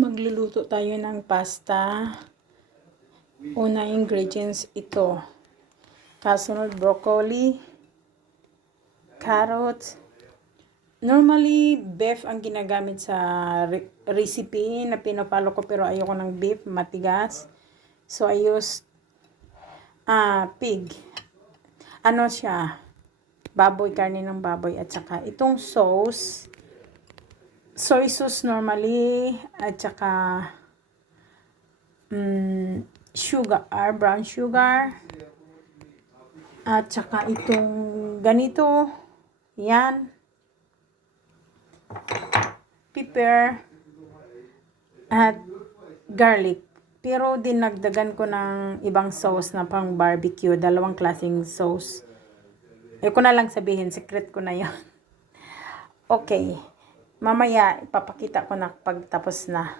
Magluluto tayo ng pasta. Una ingredients ito. Kasunod broccoli, carrots. Normally, beef ang ginagamit sa recipe na pinapalo ko pero ayoko ng beef, matigas. So, I used pig. Ano siya? Baboy, karne ng baboy. At saka itong sauce. Soy sauce normally. At saka sugar, brown sugar. At saka itong ganito. Yan. Pepper. At garlic. Pero dinagdagan ko ng ibang sauce na pang barbecue. Dalawang klaseng sauce. Ko na lang sabihin. Secret ko na yan. Okay. Mamaya, ipapakita ko na pagtapos na.